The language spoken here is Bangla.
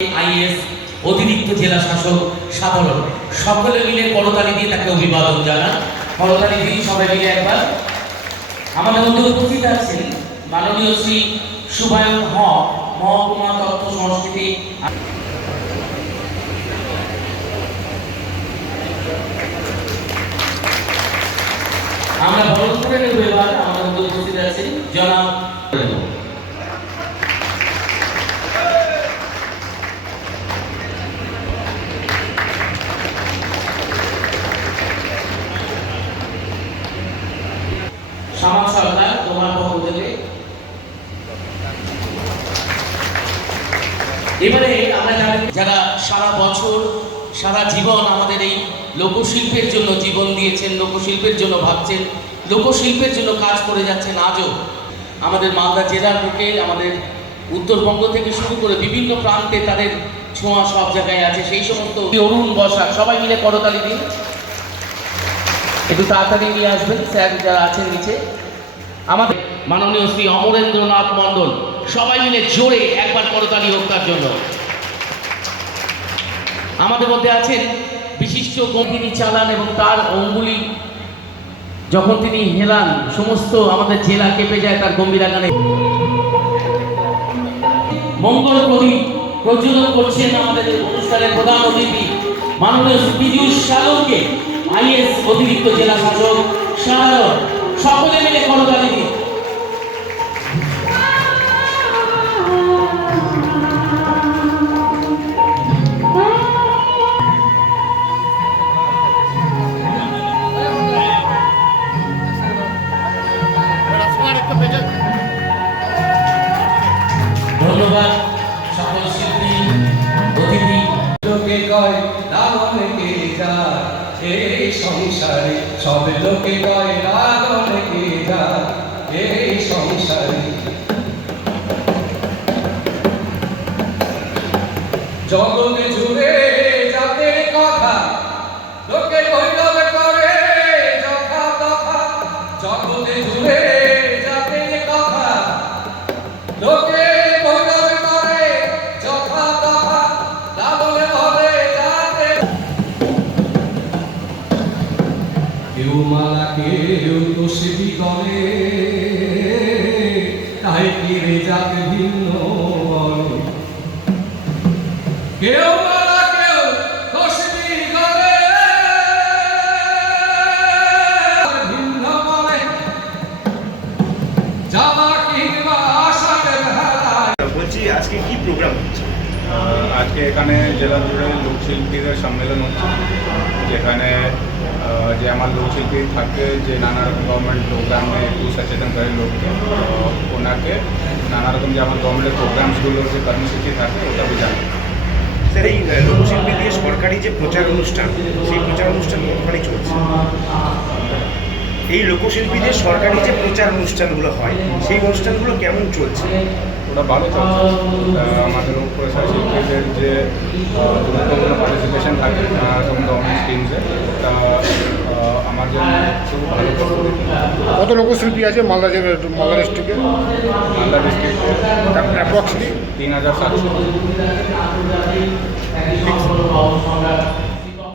আইএস অতিরিক্ত জেলা শাসক সাধারণ, সকলে মিলে করতালি দিয়ে তাকে অভিবাদন জানান। করতালি দিয়ে সবাই মিলে একবার। আমাদের মধ্যে উপস্থিত আছেন মাননীয় শ্রী সুবায়ন হক মহকুমা তথ্য সংস্কৃতি। আমরা বরণ করে নেব আমাদের মধ্যে উপস্থিত আছেন জনাব এবারে আমরা জানি যারা সারা বছর, সারা জীবন আমাদের এই লোকশিল্পের জন্য জীবন দিয়েছেন, লোকশিল্পের জন্য ভাবছেন, লোকশিল্পের জন্য কাজ করে যাচ্ছেন আজও আমাদের মালদা জেলার বুকে, আমাদের উত্তরবঙ্গ থেকে শুরু করে বিভিন্ন প্রান্তে তাদের ছোঁয়া সব জায়গায় আছে। সেই সমস্ত অরুণ বসাক সবাই মিলে করতালি দিন একটু তাড়াতাড়ি নিয়ে আসবেন, স্যার যারা আছেন নিচে। আমাদের মাননীয় শ্রী অমরেন্দ্রনাথ মণ্ডল, সবাই মিলে জোরে একবার করতালি হোক তার জন্য। আমাদের মধ্যে আছেন বিশিষ্ট গম্ভীরি চালান এবং তার অঙ্গুলি। যখন তিনি হেলান, সমস্ত আমাদের জেলা কেঁপে যায় তার গম্ভীরা গানে মঙ্গল প্রদীপ প্রজ্বলন করছেন আমাদের অনুষ্ঠানের প্রধান অতিথি, মাননীয় পীযূষ সাগরকে। আইএস অতিরিক্ত জেলা শাসক সাধারণ সকলে মিলে করতালি দিন ধন্যবাদ, সকল শিল্পী, অতিথি। লোকে কয় সংসারে, সব লোকে কয় রাগন কে এই সংসারে। জুড়ে কথা, লোকে করে যথা তথা জগতে জুড়ে কেউ ভিন্ন জামা কিংবা বলছি আজকে কি প্রোগ্রাম হচ্ছে? আজকে এখানে জেলা জুড়ে লোকশিল্পীদের সম্মেলন হচ্ছে যেখানে যে আমার লোকশিল্পী থাকে যে নানা রকম গভর্নমেন্ট প্রোগ্রামে একটু সচেতন করে লোককে ওনাকে নানা রকম যে আমার গভর্নমেন্টের প্রোগ্রামসগুলোর যে কর্মসূচি থাকে ওটা বোঝানো স্যার এই লোকশিল্পী দিয়ে সরকারি যে প্রচার অনুষ্ঠান সেই প্রচার অনুষ্ঠান কতখানি চলছে। এই লোকশিল্পীদের সরকারি যে প্রচার অনুষ্ঠানগুলো হয় সেই অনুষ্ঠানগুলো কেমন চলছে? ওটা ভালো চলছে। আমাদের শিল্পীদের যে গুরুত্বপূর্ণ পার্টিসিপেশন থাকে রকম গভর্নমেন্ট স্কিমসে আমার জন্য খুব ভালো কত লোকশিল্পী আছে মালদা জেলার মালদা ডিস্ট্রিক্টে মালদা ডিস্ট্রিক্টে অ্যাপ্রক্সলি তিন হাজার সাতশো।